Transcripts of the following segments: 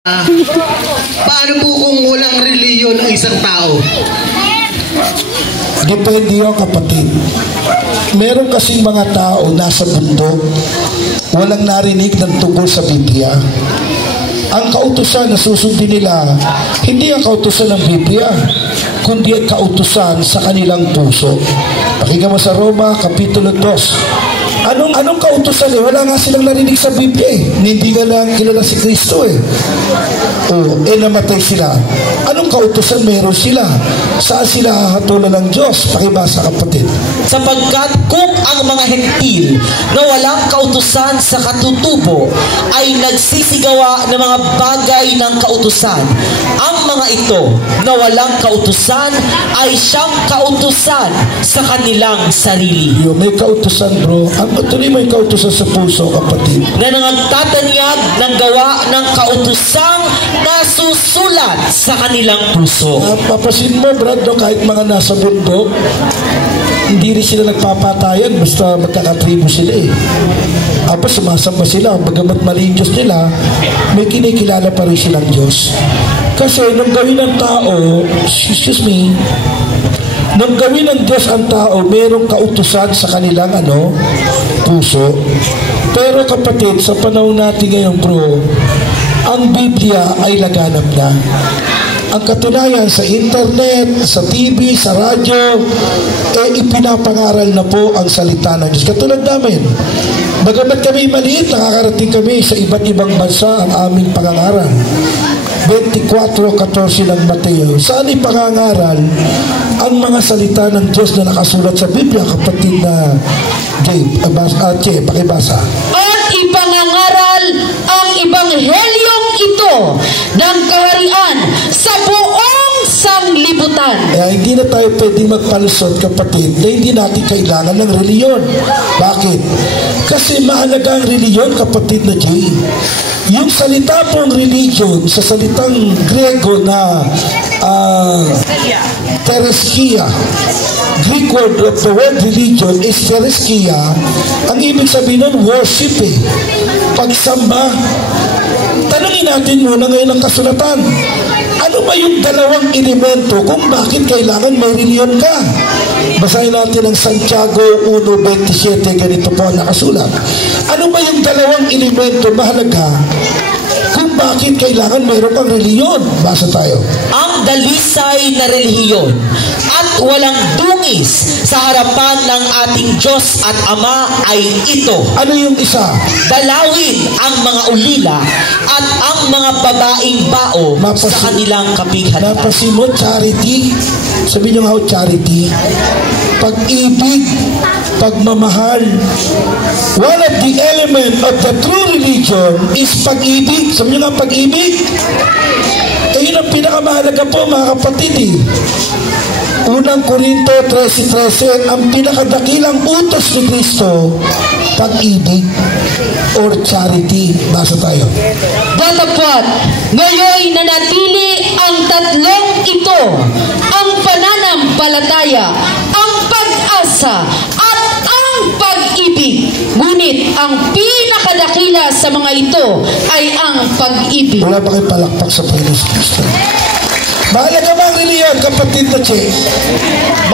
Paano po kung walang reliyon ang isang tao? Depende yung kapatid. Meron kasing mga tao nasa bundok, walang narinig ng tungkol sa Biblia. Ang kautusan na susundin nila, hindi ang kautusan ng Biblia, kundi ang kautusan sa kanilang puso. Pakinggan mo sa Roma, Kapitulo 2. Anong kautusan eh? Wala nga silang narinig sa Biblia eh. Hindi nga lang kilala si Kristo eh. Namatay sila. Anong kautusan meron sila? Saan sila hahatulan ng Diyos? Pakibasa kapatid. Sapagkat kung ang mga hentil na walang kautusan sa katutubo ay nagsisigawa ng mga bagay ng kautusan, ang mga ito na walang kautusan ay siyang kautusan sa kanilang sarili. May kautusan bro. Tuloy may kautusan sa puso kapatid. Na nagtatanyag ng gawa ng kautusang nasusulat sa kanilang puso. Papasin mo Brad, no, kahit mga nasa bundok, hindi rin sila nagpapatayan basta magkakatribo sila eh. Sumasamba sila, bagamat mali yung Diyos nila, may kinikilala pa rin silang Diyos. Kasi nung gawin ng tao, nung gawin ng Diyos ang tao, mayroong kautusan sa kanilang puso. Pero kapatid, sa panahon natin ngayon bro, ang Biblia ay laganap na. Ang katunayan sa internet, sa TV, sa radyo, ipinapangaral na po ang salita ng Diyos. Katulad namin, bagamat kami maliit, nakakarating kami sa iba't ibang bansa ang aming pangangaral. 24:14 ng Mateo. Saan ipangangaral ang mga salita ng Diyos na nakasulat sa Biblia, kapatid na pakibasa. At ipangangaral ang ibanghelyong ito ng kaharian sa buong sanglibutan. Hindi na tayo pwedeng magpalusot kapatid na hindi natin kailangan ng reliyon. Bakit? Kasi mahalaga ang reliyon kapatid na Jay. Yung salita pong religion sa salitang Grego na tereskia, Greek word of the word religion is tereskia. Ang ibig sabihin nun, worship eh. Pagsamba. Tanungin natin muna ngayon ang kasulatan. Ano ba yung dalawang elemento kung bakit kailangan may reliyon ka? Basahin natin ang Santiago 1:27, ganito po nakasulat. Ano ba yung dalawang elemento mahalaga kung bakit kailangan mayroon kang reliyon? Basa tayo. Ang dalisay na relihiyon at walang dungis sa harapan ng ating Diyos at Ama ay ito. Ano yung isa? Dalawin ang mga ulila at ang mga babaeng bao sa kanilang kapighanan. Napasin mo, charity. Sabihin nyo nga, charity. Pag-ibig, pagmamahal. One of the element of the true religion is pag-ibig. Sabihin nyo nga, pag-ibig. Yun ang pinakamahalaga po mga kapatid eh. Unang Korinto 13:13, ang pinakadakilang utos ni Kristo, pag-ibig or charity. Basa tayo. Datapwat, ngayon nanatili ang tatlong ito, ang pananampalataya, ang pag-asa, at ang pag-ibig. Ngunit ang pinakadakila sa mga ito ay ang pag-ibig. Wala pa kayo palakpak sa Panginoon Kristo. Mahalaga ba ang reliyon, kapatid na Che?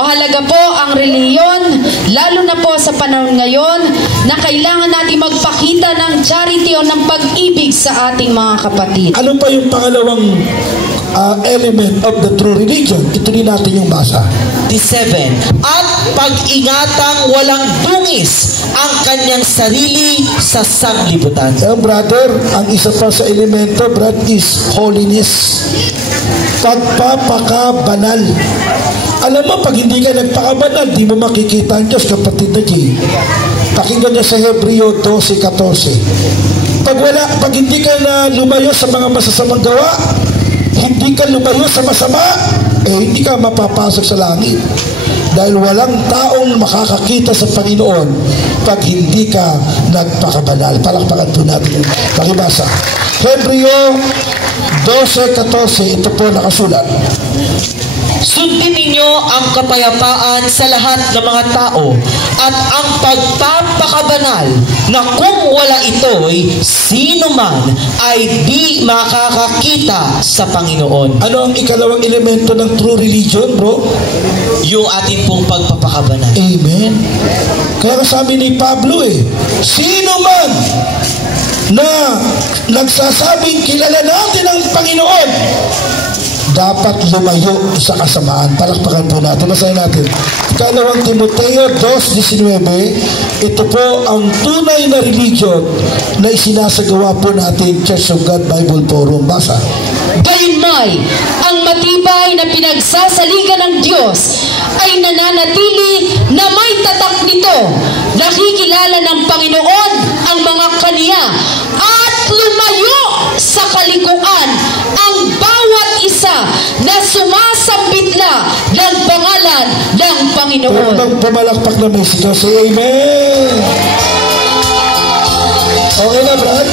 Mahalaga po ang reliyon, lalo na po sa panahon ngayon na kailangan natin magpakita ng charity o ng pag-ibig sa ating mga kapatid. Ano pa yung pangalawang element of the true religion? Ituloy natin yung basa. 17. At pag-ingatang walang dungis ang kanyang sarili sa sanglibutan. Brother, ang isa pa sa elemento, brad, is holiness. Pagpapakabanal. Alam mo, pag hindi ka nagpakabanal, di mo makikita ang Diyos, kapatid na G. Pakinggan niya sa Hebreo 12:14. Pag hindi ka na lumayo sa mga masasamang gawa, hindi ka lumayo sa masama, hindi ka mapapasok sa langit. Dahil walang taong makakakita sa Panginoon pag hindi ka nagpakabanal. Palakpakan po natin. Pakibasa. Hebreo 12:14, ito po nakasulat. Sundin ninyo ang kapayapaan sa lahat ng mga tao at ang pagpapakabanal na kung wala ito'y sino man ay di makakakita sa Panginoon. Ano ang ikalawang elemento ng true religion, bro? Yung ating pong pagpapakabanal. Amen. Kaya sabi ni Pablo sino man na nagsasabing kilala natin ang Panginoon, dapat lumayo sa kasamaan. Palakpakan po natin. Basahin natin. Ikalawang Timoteo 2:19. Ito po ang tunay na religion na isinasagawa po natin Church of God Bible Forum. Basa. Gayunmay, ang matibay na pinagsasaligan ng Diyos ay nananatili na may tatak nito. Nakikilala ng Panginoon ang mga kaniya at lumayo sa kalikuan ang bawat isa na sumasambit na ng pangalan ng Panginoon. Pumalakpak na may sigaw. Say amen. Okay na, Brad?